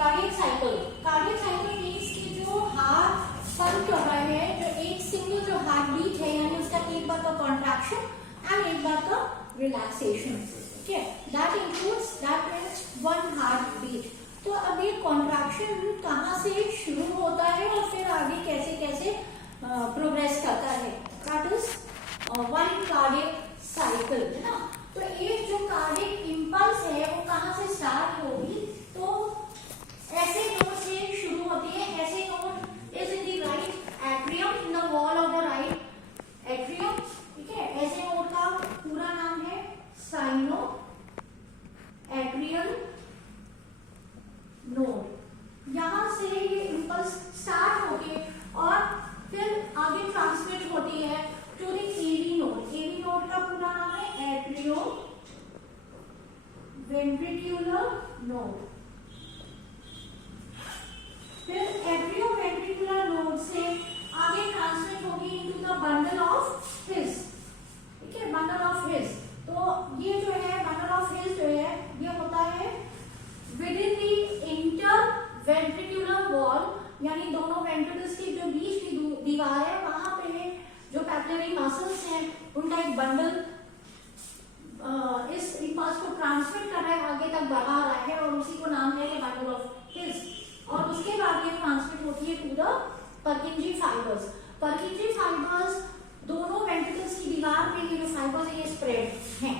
Cardiac cycle, cardiac cycle means कि जो heart pump कर रहा है, जो एक सिंगल जो हार्ट बीट है, यानी उसका एक बार का कॉन्ट्रैक्शन एंड एक बार का रिलैक्सेशन, ठीक है, that includes that means one heart beat. तो अब ये कॉन्ट्रैक्शन कहाँ से शुरू होता है और फिर आगे कैसे कैसे प्रोग्रेस करता है, that is one cardiac cycle, है ना। तो एक जो कार्डियक इंपल्स है वो कहाँ से स्टार्ट होगी, तो ऐसे नोड से शुरू होती है। ऐसे node is in the right atrium, in the wall of the right atrium, ठीक है। ऐसे नोड का पूरा नाम है साइनो एट्रियल नोड। यहां से ये इंपल्स स्टार्ट होके और फिर आगे ट्रांसमिट होती है to the AV node. AV node का पूरा नाम है एट्रियो वेंट्रिक्युलर नोड। फिर एट्रियो वेंट्रिकुलर नोड से आगे ट्रांसमिट होगी into the bundle of His, ठीक है, बंडल ऑफ हिज। तो ये जो है बंडल ऑफ हिज जो है ये होता है with in the inter ventricular wall, यानी दोनों वेंट्रिकल्स की जो बीच की दीवार है वहां पे जो पैपिलरी मसल्स हैं उनका एक बंडल इस इंपल्स को ट्रांसमिट कर रहा है, आगे तक बढ़ा रहा है और उसी को नाम है बंडल ऑफ हिज। और उसके बाद ये ट्रांसमिट होती है टू द पर्किंजी फाइबर्स। पर्किंजी फाइबर्स दोनों वेंट्रिकल्स की दीवार पे ये जो फाइबर्स है ये स्प्रेड हैं।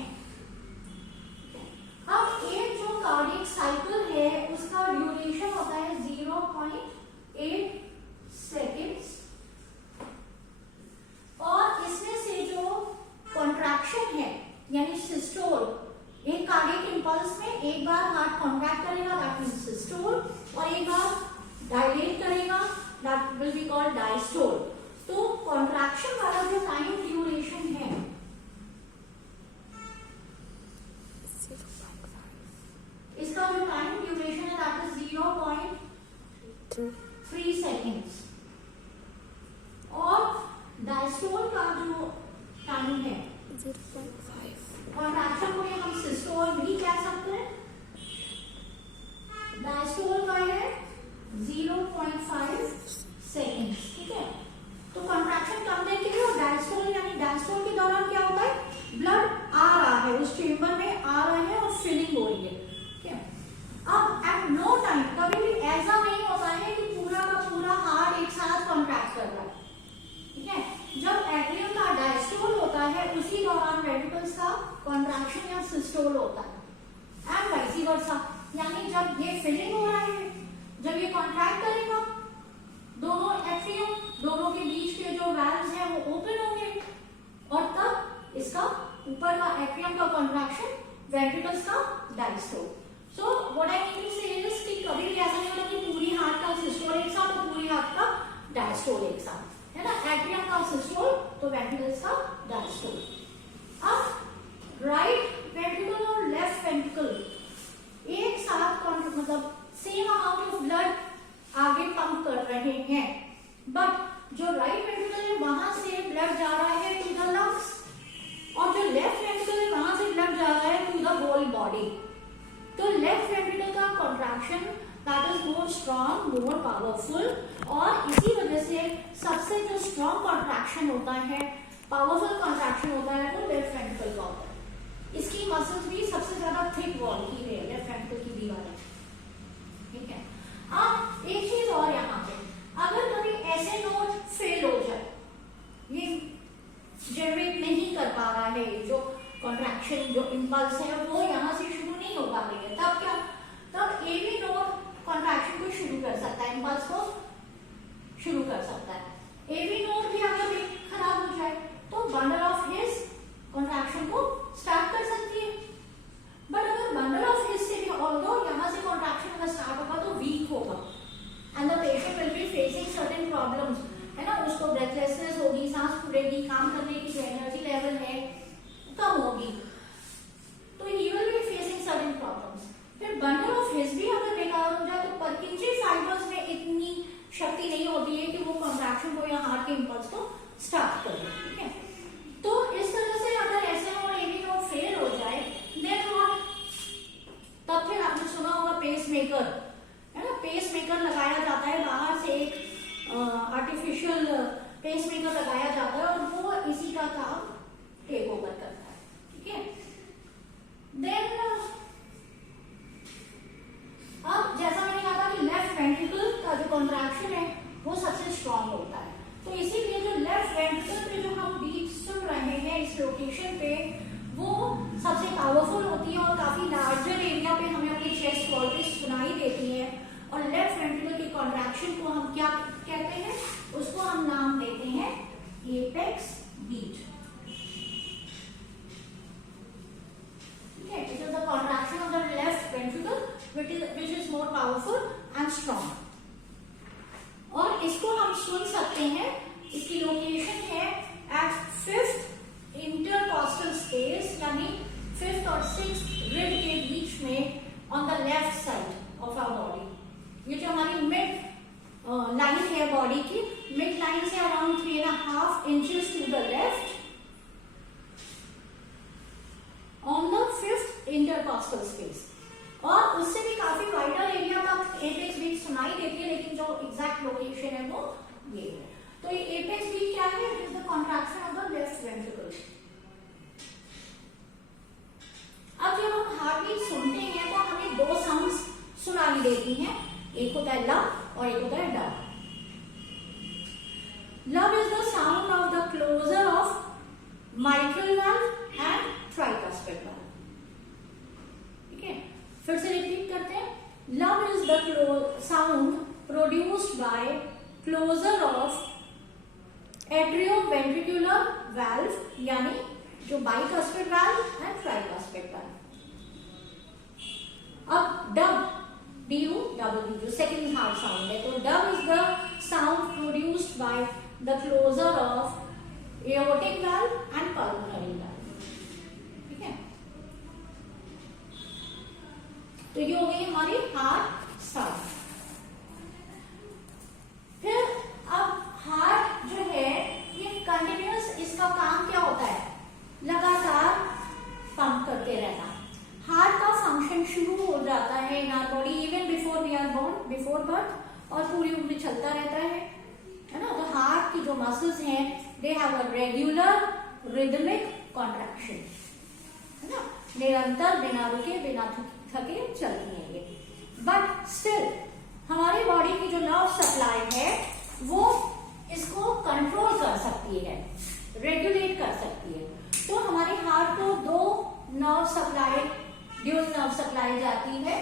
अब एक जो कार्डियक साइकिल है उसका ड्यूरेशन होता है 0.8 सेकेंड्स और इसमें से जो कॉन्ट्रैक्शन है यानी सिस्टोल, एक कार्डियक इंपल्स में एक बार हार्ट कॉन्ट्रैक्ट करेगा दैट मींस सिस्टोल और एक बार डायलेट करेगा that will be called diastole. तो कॉन्ट्रैक्शन वाला जो टाइम ड्यूरेशन है इसका जो टाइम ड्यूरेशन है दैट इज 0.3 सेकेंड्स और डायस्टोल का जो टाइम है 0.5। कॉन्ट्रैक्शन को हम सिस्टोल भी कह सकते हैं। डायस्टोल का है 0.5 सेकेंड्स, ठीक है। तो कॉन्ट्रैक्शन कम देर के लिए और डायस्टोल यानी डायस्टोल के दौरान क्या होता है, ब्लड आ रहा है उस चेंबर में, आ रहा है और फिलिंग हो रही है, ठीक है। अब एट नो टाइम कभी भी ऐसा नहीं होता है कि पूरा का पूरा हार्ट एक साथ कॉन्ट्रैक्ट कर रहा है, ठीक है। जब एट्रियम का डायस्टोल होता है उसी दौरान वेंट्रिकल्स का कॉन्ट्रैक्शन या सिस्टोल होता है एंड वाइस वर्सा, यानी जब ये फिलिंग हो रहा है, जब ये कॉन्ट्रैक्ट करेगा दोनों एट्रियम, दोनों के बीच के जो वाल्व्स हैं वो ओपन होंगे और तब इसका ऊपर का एट्रियम का कॉन्ट्रैक्शन, वेंट्रिकल्स का diastole. So what I mean to say is कि कभी भी ऐसा नहीं होता कि पूरी हार्ट का सिस्टोल एक साथ और पूरी हार्ट का डायस्टोल एक साथ, है ना। एट्रियम का सिस्टोल तो वेंट्रिकल्स का डायस्टोल। अब राइट वेंट्रिकल और लेफ्ट वेंट्रिकल एक साथ मतलब सेम अमाउंट ऑफ ब्लड आगे पंप कर रहे हैं, बट जो राइट वेंट्रिकल है वहां से ब्लड जा रहा है टू द लंग्स और जो लेफ्ट वेंट्रिकल है वहां से ब्लड जा रहा है टू द होल बॉडी। तो लेफ्ट वेंट्रिकल का contraction that is more strong, more powerful और इसी वजह से सबसे जो स्ट्रॉन्ग कॉन्ट्रैक्शन होता है, पावरफुल कॉन्ट्रैक्शन होता है वो लेफ्ट वेंट्रिकल का होता है। इसकी मसल्स भी सबसे ज्यादा थिक वॉल की है लेफ्ट वेंट्रिकल की दीवारें, ठीक है। अब एक चीज और यहाँ पे, अगर कभी ऐसे नोड फेल हो जाए, ये जनरेट नहीं कर पा रहा है, जो कॉन्ट्रैक्शन जो इंपल्स है वो यहाँ से शुरू नहीं हो पा रही है, तब क्या, तब एवी नोड कॉन्ट्रैक्शन को शुरू कर सकता है, इंपल्स को शुरू कर सकता है। एवी नोड भी अगर खराब हो जाए तो बंडल ऑफ हिज कॉन्ट्रैक्शन को स्टार्ट कर सकती है, बट अगर बंडल ऑफ हिज से भी ऑल्दो यहाँ से कॉन्ट्रैक्शन अगर स्टार्ट होगा तो वीक होगा and the patient will be facing certain problems, है ना। उसको ब्रेथलेसनेस होगी, सांस फूलेगी, काम करने की जो एनर्जी लेवल है कम होगी, तो he will be facing certain problems. फिर बंडल ऑफ हिज भी अगर बेकार हो जाए तो पर्किंजी फाइबर्स में इतनी शक्ति नहीं होती है कि वो कॉन्ट्रैक्शन को या हार्ट के इंपल्स को स्टार्ट कर दे, ठीक है। तो इस तरह से अगर ऐसे और एवी नोड फेल हो जाए देन व्हाट, तब फिर आपने सुना होगा पेस मेकर, है ना। आर्टिफिशियल पेसमेकर लगाया जाता है और वो इसी का काम टेक ओवर करता है, ठीक है। देन अब जैसा मैंने कहा था कि लेफ्ट वेंट्रिकल का जो कॉन्ट्रैक्शन है वो सबसे स्ट्रॉन्ग होता है, तो इसीलिए जो लेफ्ट वेंट्रिकल पे जो हम बीट सुन रहे हैं इस लोकेशन पे वो सबसे पावरफुल होती है और काफी लार्जर एरिया पे हमें अपनी चेस्ट वॉल पे सुनाई देती है। और लेफ्ट वेंट्रिकल की कॉन्ट्रैक्शन को हम क्या कहते हैं, उसको हम नाम देते हैं एपेक्स बीट, ठीक है। This is the contraction of the left ventricle which is more powerful and strong। और इसको हम सुन सकते हैं, इसकी लोकेशन है एट 5th इंटरकॉस्टल स्पेस, यानी 5th और 6th रिब के बीच में on the left side of our body. ये जो हमारी मिड लाइन है बॉडी की, मिड लाइन से around 3.5 inches to the left on the 5th intercostal space, और उससे भी काफी वाइडर एरिया तक एपेक्स बीट सुनाई देती है, लेकिन जो एग्जैक्ट लोकेशन है वो ये है। तो ये एपेक्स बीट क्या है, it is the contraction of the left ventricle. अब जब हम हार्ट बीट सुनते हैं तो हमें दो साउंड्स सुनाई देती हैं, एक होता है लब और एक होता है dub. Lub is the sound of the closure of mitral valve and tricuspid valve, ठीक है। फिर से रिपीट करते हैं, lub is the sound produced by closure of atrioventricular valve, यानी जो bicuspid valve and tricuspid valve. अब डब, DU जो सेकंड हार्ट साउंड है, तो dub is the sound produced by the closure of aortic valve and pulmonary valve, ठीक है। तो ये हो गई हमारी हार्ट साउंड। फिर अब हार्ट जो है ये कंटिन्यूअस, इसका काम क्या होता है, लगातार पंप करते रहना। हार्ट का फंक्शन शुरू हो जाता है in our body even before we are born, before birth, और पूरी उम्र चलता रहता है ना। तो हार्ट की जो मसल्स हैं they have a regular rhythmic contraction, है ना, निरंतर बिना रुके बिना थके चलती हैं ये। बट स्टिल हमारी बॉडी की जो नर्व सप्लाई है वो इसको कंट्रोल कर सकती है, रेगुलेट कर सकती है। तो हमारे हार्ट को दो nerve supply, dual nerve supply जाती है,